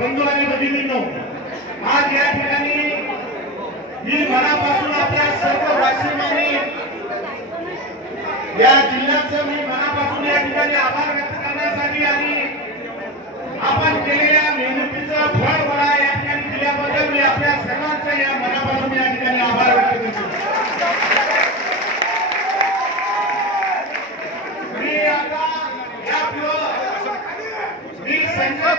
बंधू आणि भगिनींनो, आज या ठिकाणी मी मनापासून आपल्या सर्व वासियांनी या जिल्ह्याचं मी मनापासून या ठिकाणी आभार व्यक्त करण्यासाठी आणि आपण केलेल्या मेहनतीचं फळ मला या ठिकाणी दिल्याबद्दल मी आपल्या सर्वांचं या मनापासून या ठिकाणी आभार व्यक्त करतो। मी आता या मी संजय